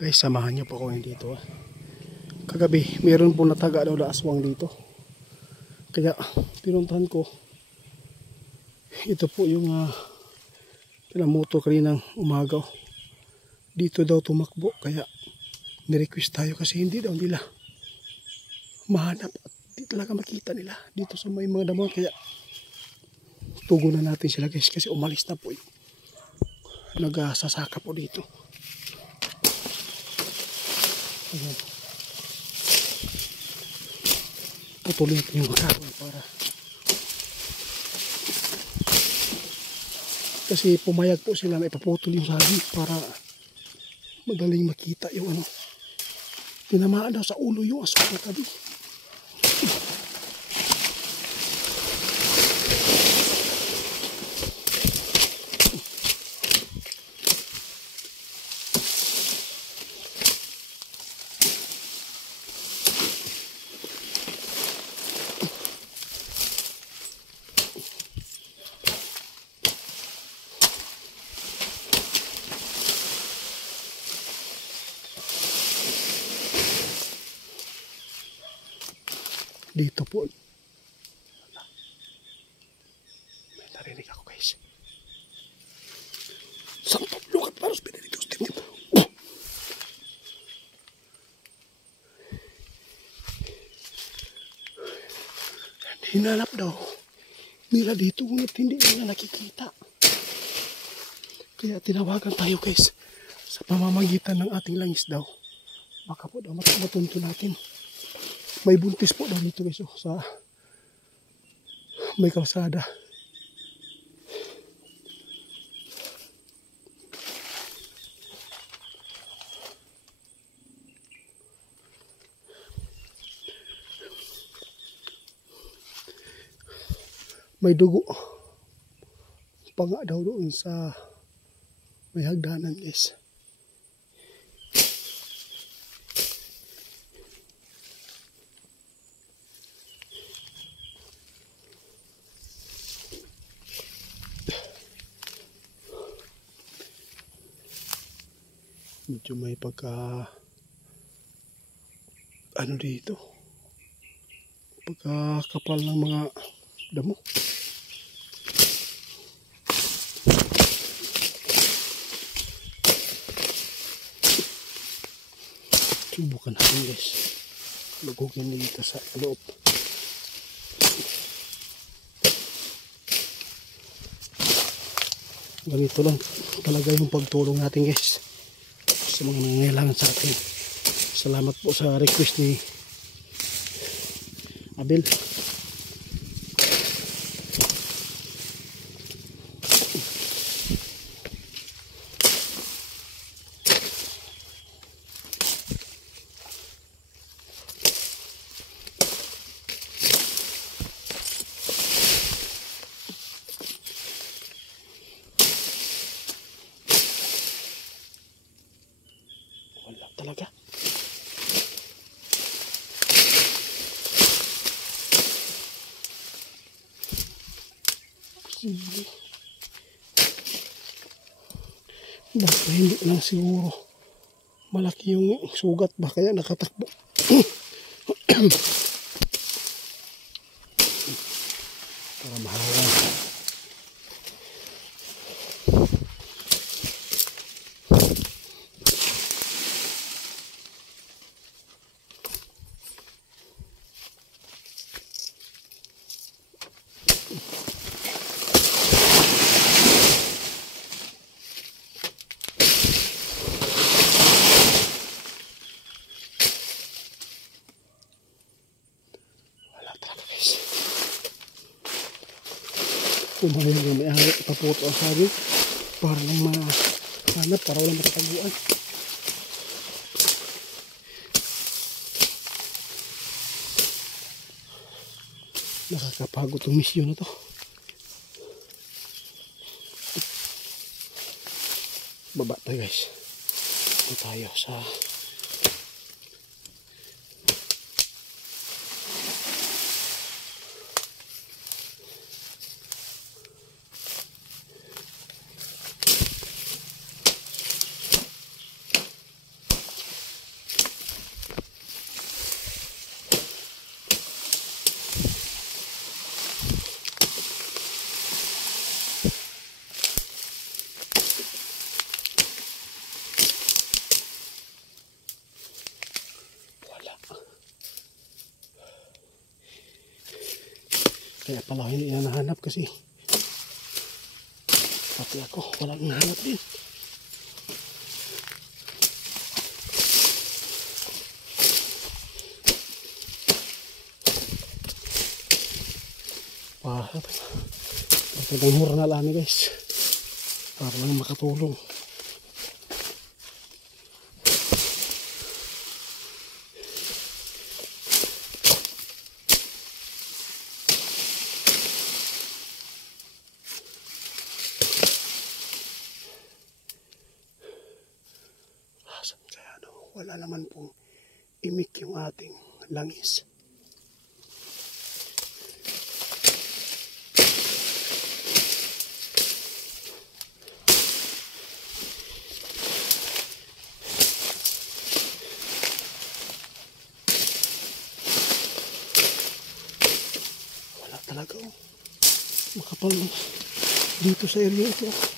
Guys, samahan niyo po ako ngayon dito. Kagabi, meron po nataga daw na aswang dito. Kaya, pinuntahan ko. Ito po yung pinamotor kaninang umaga. Dito daw tumakbo. Kaya, nirequest tayo kasi hindi daw nila mahanap at di talaga makita nila dito sa may mga damo. Kaya, tugunan natin sila guys kasi umalis na po. Nagsasaka po dito. Ayan. Tutuloy natin yung kahoy para kasi pumayag po sila na ipaputol yung saging para madaling makita yung ano. Tinamaan daw sa ulo yung aswang na tabi. Dito po. May narinig ako guys. Santo lukat para sa Benedictus Timim. Hinanap daw nila dito ngunit hindi nila nakikita. Kaya tinawagan tayo guys sa pamamagitan ng ating langis daw. Baka po daw matunto natin. May buntis po daw dito guys sa may kalsada. May dugo pa nga daw doon sa may hagdanan guys. Medyo may pagka ano dito, pagka kapal ng mga damo. Subukan natin guys, lugugin dito sa loob. Ganito lang talaga yung pagtulong natin guys sa mga nangangailangan sa atin. Salamat po sa request ni Abel. Talaga. Posible. Baka hindi lang siguro. Malaki yung sugat ba kaya nakatakbo. Para mahawa. Pumayag na may-ari ipaputo ang saging para lang mahanap, para walang matataguan. Nakakapagod itong misyon na to. Baba tayo guys. Ito tayo sa Kaya pala hindi na nahanap kasi pati ako walang nahanap din. Pagkadang mura na lang guys para lang makatulong. Kaya wala naman pong imik yung ating langis. Wala talaga oh. Makapal dito sa area ito.